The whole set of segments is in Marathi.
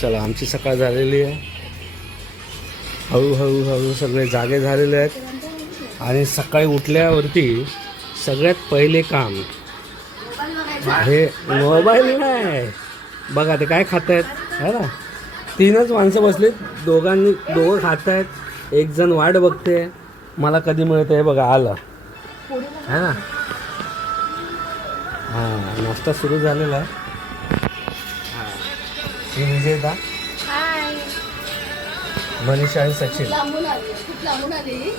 चला आमची सकाळ झालेली आहे. हळूहळू सगळे जागे झालेले आहेत आणि सकाळी उठल्यावरती सगळ्यात पहिले काम हे मोबाईल नाही. बघा ते काय खात आहेत है ना. 3च माणसं बसलीत, दोघं खात आहेत, एक जण वाट बघते मला कधी मिळतं आहे. बघा आलं है ना. हां नाश्ता सुरू झालेला आहे. ही विजेता, मनीषा आणि सचिन.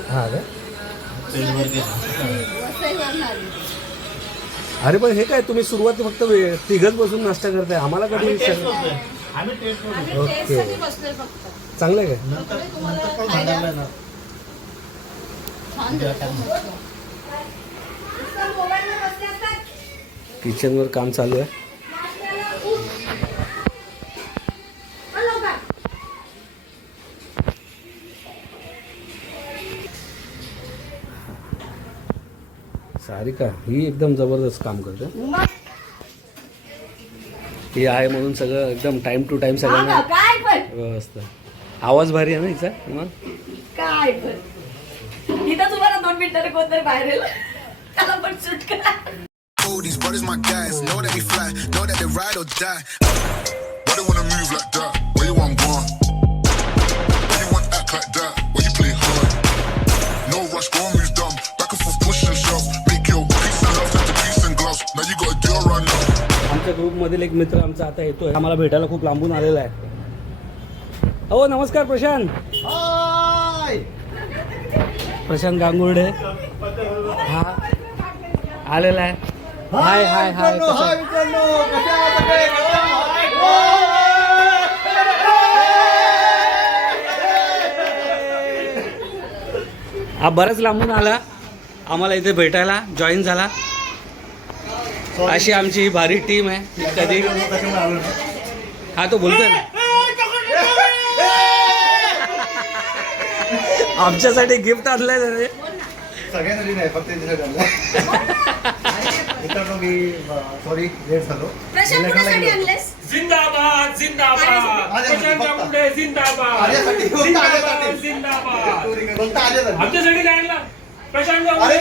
हां रे. अरे पण हे काय तुम्ही सुरुवाती फक्त 3घच बसून नाश्ता करताय, आम्हाला कधी. ओके चांगलं आहे काय. किचनवर काम चालू आहे. सारिका ही एकदम जबरदस्त काम करते. ही आहे म्हणून सगळं एकदम टाइम टू टाइम सगळ्यांना व्यवस्था. आवाज भारी आहे ना हिचा. मग काय पण इथं तुम्हाला 2 मिनिटांनी कोणतरी बाहेर येईल त्याला पण शूट करा. These brothers my guys, know that we fly, know that they ride or die. Why they wanna move like that? Where you want gone? Why you want act like that? Why you play hard? No rush, go on, move dumb. Back and forth, push and shove. Make your peace and love turn to peace and gloves. Now you gotta do it right now. आमच्या ग्रुपमधील एक मित्र आमचा आता येतोय, आम्हाला भेटायला खूप लांबून आलेला आहे. हो नमस्कार प्रशांत. प्रशांत गांगुर्डे हा आलेला आहे. हाय हाय हाय. हा बराच लांबून आला आम्हाला इथे भेटायला, जॉईन झाला. अशी आमची ही भारी टीम आहे. कधी हा तो बोलतोय ना आमच्यासाठी गिफ्ट आणलंय त्याने. सगळ्यांसाठी नाही, फक्त सॉरी लेट झालो. जिंदाबाद जिंदाबाद प्रशांत गांगुर्डे जिंदाबाद जिंदाबाद जिंदाबाद. आमच्यासाठी काय आणला प्रशांत गांगुर्डे.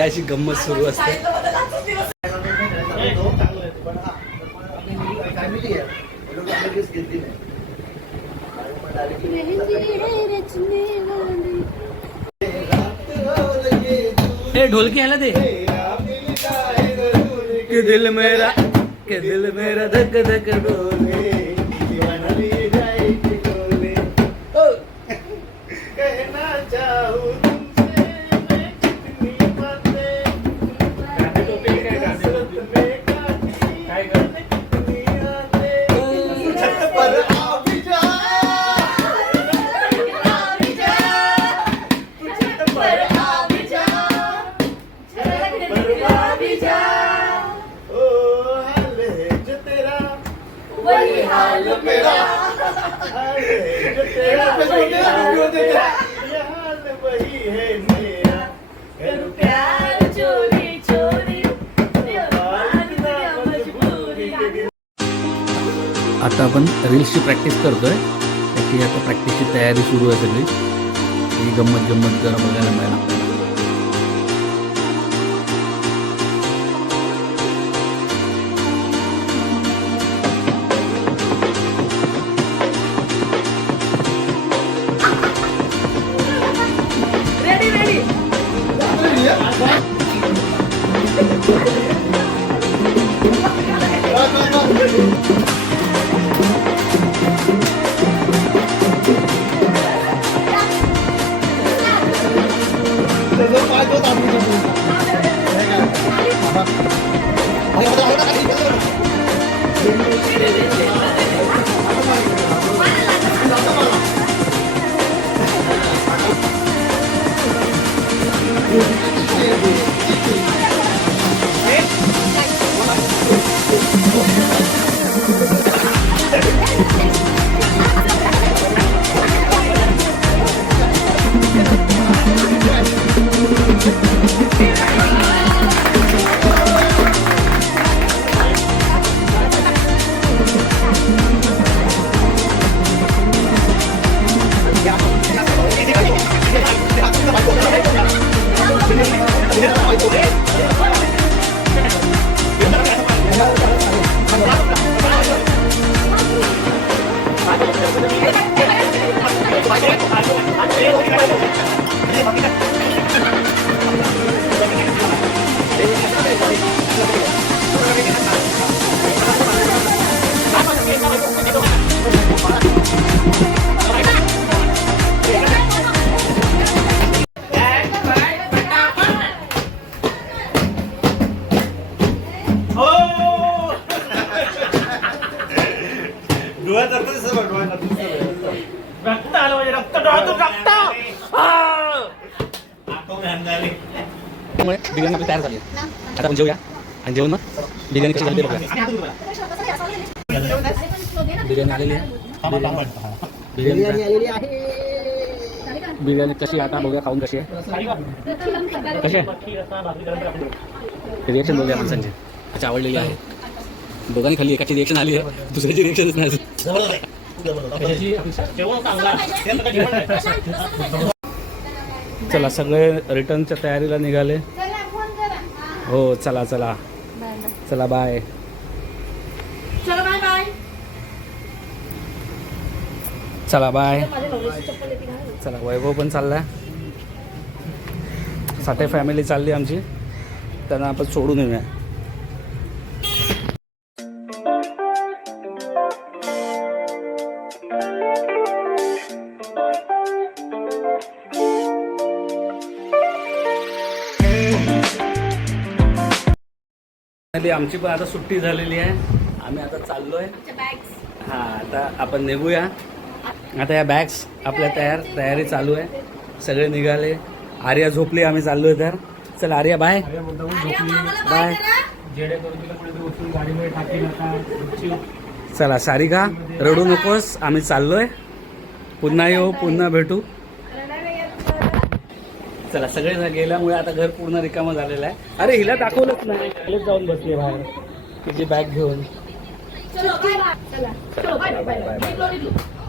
अशी गंमत सुरू असते. ए ढोलकी आला दे. के दिल मेरा धक धक डोले. आता आपण रील्सची प्रॅक्टिस करतोय. त्याची आता प्रॅक्टिसची तयारी सुरू आहे सगळी. ही गंमत जरा बघायला मिळालं आपल्याला. रक्त आलं म्हणजे रक्त डोळ्यातून रक्त त्यामुळे बिर्याणी आपली तयार झाली आहे. आता आपण जेवूया आणि जेवण मग बिर्याणी कशी झाली ते बघूया. बिर्याणी आलेली आहे. बिर्याणी कशी आहे आता बघूया, खाऊन कशी आहे, कशी आहे रिएक्शन बघूया माणसांची. अच्छा आवडलेली आहे. दोघांनी खाली एकाची रिएक्शन आली आहे, दुसऱ्याची रिएक्शनच नाही. चला सगळे रिटर्नच्या तयारीला निघाले. हो चला चला चला बाय. चलो बाय बाय. चला बाय. चला वैभव पण चाललाय. साठे फॅमिली चालली आमची, त्यांना आपण सोडून येऊया. आमची पण आता सुट्टी झालेली आहे. आम्ही आता चाललोय. हा आता आपण निघूया. आता या बॅग्स आपल्या तयारी चालू आहे. सगळे निघाले. आर्या झोपली, आम्ही चाललोय. तर चल आर्या बाय बाय. चला सारिका रडू नकोस, आम्ही चाललोय. पुन्हा येऊ, पुन्हा भेटू. चला सगळे गेल्यामुळे आता घर पूर्ण रिकामं झालेलं आहे. अरे हिला दाखवलंच नाही, खालीच जाऊन बसले बाहेर तिची बॅग घेऊन. चलो बाय बाय. चला चलो बाय बाय.